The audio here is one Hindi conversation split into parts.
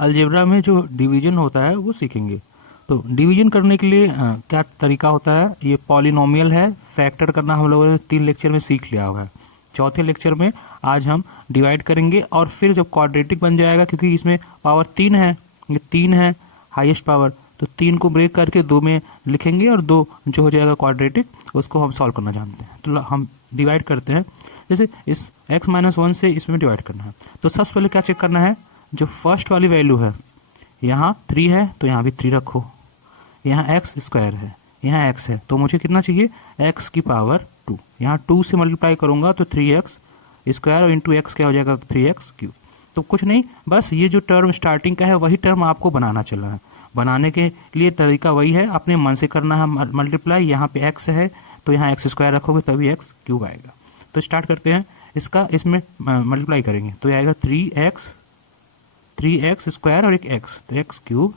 अलजेब्रा में जो डिवीजन होता है वो सीखेंगे। तो डिवीजन करने के लिए क्या तरीका होता है, ये पॉलिनोमियल है, फैक्टर करना हम लोगों ने 3 लेक्चर में सीख लिया हुआ है। चौथे लेक्चर में आज हम डिवाइड करेंगे और फिर जब क्वाड्रेटिक बन जाएगा, क्योंकि इसमें पावर 3 है, ये 3 है हाईएस्ट पावर, तो 3 को ब्रेक करके 2 में लिखेंगे और 2 जो हो जाएगा क्वाड्रेटिक उसको हम सॉल्व करना जानते हैं। तो हम डिवाइड करते हैं, जैसे इस x-1 से इसमें डिवाइड करना है। तो सबसे पहले क्या चेक करना है, जो फर्स्ट वाली वैल्यू है यहाँ 3 है तो यहाँ भी 3 रखो, यहाँ x स्क्वायर है, यहाँ x है, तो मुझे कितना चाहिए x की पावर 2, यहाँ 2 से मल्टीप्लाई करूंगा तो 3x स्क्वायर और इंटू x क्या हो जाएगा 3x क्यूब। तो कुछ नहीं, बस ये जो टर्म स्टार्टिंग का है वही टर्म आपको बनाना चलना है। बनाने के लिए तरीका वही है, अपने मन से करना है मल्टीप्लाई। यहाँ पे x है तो यहाँ x स्क्वायर रखोगे तभी x क्यूब आएगा। तो स्टार्ट करते हैं इसका, इसमें मल्टीप्लाई करेंगे तो आएगा 3x स्क्वायर और एक x, तो x क्यूब,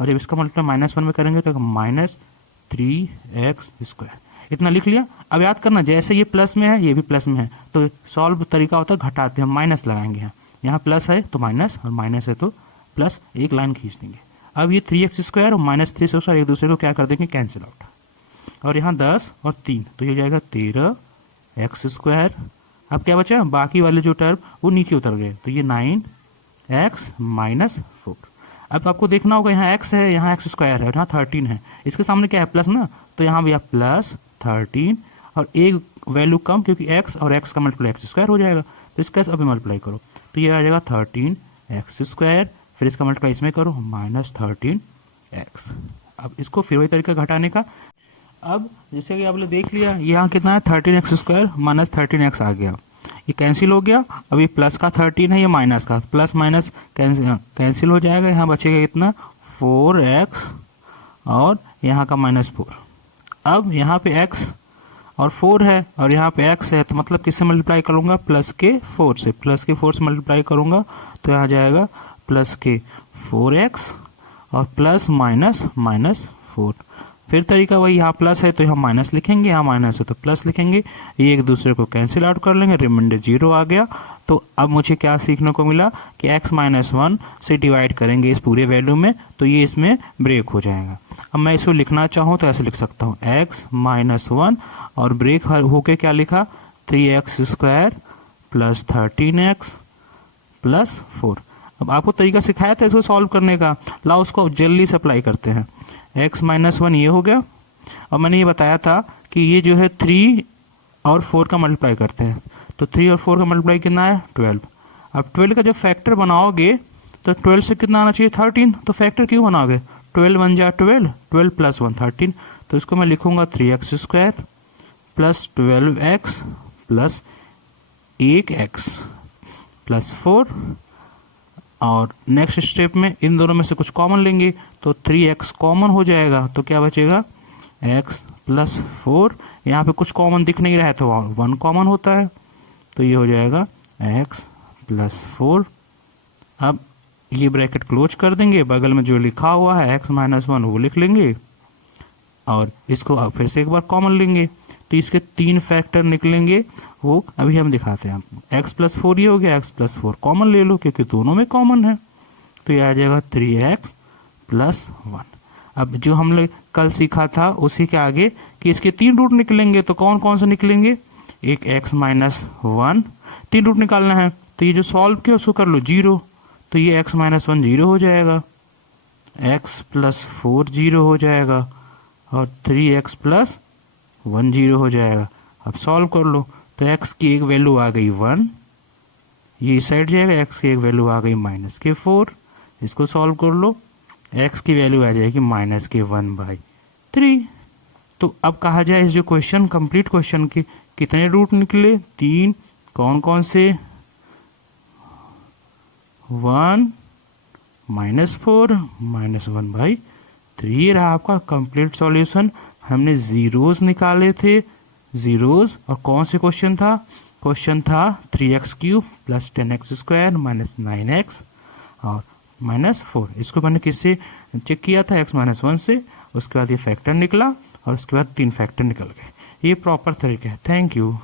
और जब इसका मल्टीप्लाई -1 में करेंगे तो -3x स्क्वायर। इतना लिख लिया। अब याद करना, जैसे ये प्लस में है ये भी प्लस में है, तो सॉल्व तरीका होता है घटाते हैं, माइनस लगाएंगे। यहाँ प्लस है तो माइनस, और माइनस है तो प्लस, एक लाइन खींच देंगे। अब ये 3x स्क्वायर और -3 से एक दूसरे को क्या कर देंगे, कैंसिल आउट, और यहाँ 10 और 3 तो ये जाएगा 13x स्क्वायर। अब क्या बचा, बाकी वाले जो टर्म वो नीचे उतर गए, तो ये 9x -4। अब आपको देखना होगा यहाँ x है, यहाँ x स्क्वायर है और यहाँ 13 है, इसके सामने क्या है प्लस ना, तो यहाँ भी आप +13 और एक वैल्यू कम, क्योंकि x और x का मल्टीप्लाई x स्क्वायर हो जाएगा, तो इसका अभी मल्टीप्लाई करो तो ये आ जाएगा 13x स्क्वायर, फिर इसका मल्टीप्लाई इसमें करो -13x। अब इसको फिर वही तरीका घटाने का। अब जैसे कि आपने देख लिया यहाँ कितना है 13x स्क्वायर -13x आ गया, ये कैंसिल हो गया। अब ये प्लस का 13 है, ये माइनस का, प्लस माइनस कैंसिल हो जाएगा। यहाँ बचेगा कितना 4x और यहाँ का -4। अब यहाँ पे x और 4 है और यहाँ पे x है, तो मतलब किससे मल्टीप्लाई करूंगा, +4 से, +4 से मल्टीप्लाई करूंगा तो यहाँ जाएगा +4x और प्लस -4। फिर तरीका वही, यहाँ प्लस है तो यहाँ माइनस लिखेंगे, यहाँ माइनस है तो प्लस लिखेंगे, ये एक दूसरे को कैंसिल आउट कर लेंगे, रिमाइंडर 0 आ गया। तो अब मुझे क्या सीखने को मिला कि x-1 से डिवाइड करेंगे इस पूरे वैल्यू में, तो ये इसमें ब्रेक हो जाएगा। अब मैं इसको लिखना चाहूँ तो ऐसे लिख सकता हूँ x-1 और ब्रेक होके क्या लिखा 3x square plus 13x plus 4। अब आपको तरीका सिखाया था इसको सॉल्व करने का, लाओ उसको जल्दी से अप्लाई करते हैं। x-1 ये हो गया, और मैंने ये बताया था कि ये जो है 3 और 4 का मल्टीप्लाई करते हैं, तो 3 और 4 का मल्टीप्लाई कितना है 12। अब 12 का जब फैक्टर बनाओगे तो 12 से कितना आना चाहिए 13, तो फैक्टर क्यों बनाओगे, 12 1 जा 12, 12 + 1 13, तो इसको मैं लिखूंगा 3x square plus 12x plus 1x plus 4। और नेक्स्ट स्टेप में इन दोनों में से कुछ कॉमन लेंगे तो 3x कॉमन हो जाएगा, तो क्या बचेगा x प्लस 4। यहाँ पे कुछ कॉमन दिख नहीं रहा है तो 1 कॉमन होता है, तो ये हो जाएगा x प्लस 4। अब ये ब्रैकेट क्लोज कर देंगे, बगल में जो लिखा हुआ है x-1 वो लिख लेंगे और इसको फिर से एक बार कॉमन लेंगे, तो इसके 3 फैक्टर निकलेंगे, वो अभी हम दिखाते हैं आपको। x प्लस 4 ये हो गया, x प्लस 4 कॉमन ले लो क्योंकि दोनों में कॉमन है, तो ये आ जाएगा 3x प्लस 1। अब जो हम लोग कल सीखा था उसी के आगे कि इसके 3 रूट निकलेंगे, तो कौन कौन से निकलेंगे, एक x-1, 3 रूट निकालना है, तो ये जो सॉल्व किया उसको कर लो 0, तो ये x-1 0 हो जाएगा, x प्लस 4 0 हो जाएगा और 3x प्लस 1 0 हो जाएगा। अब सॉल्व कर लो, तो x की एक वैल्यू आ गई 1, ये इस साइड जाएगा, x की एक वैल्यू आ गई -4, इसको सॉल्व कर लो, x की वैल्यू आ जाएगी -1/3। तो अब कहा जाए इस जो क्वेश्चन कंप्लीट क्वेश्चन के कितने रूट निकले, 3, कौन कौन से, 1 -4 -1/3। ये रहा आपका कंप्लीट सॉल्यूशन। हमने जीरोस निकाले थे, जीरोस, और कौन से क्वेश्चन था, क्वेश्चन था 3x³ plus 10x square -9x और -4। इसको मैंने किससे चेक किया था, x-1 से, उसके बाद ये फैक्टर निकला और उसके बाद 3 फैक्टर निकल गए। ये प्रॉपर तरीका है। Thank you.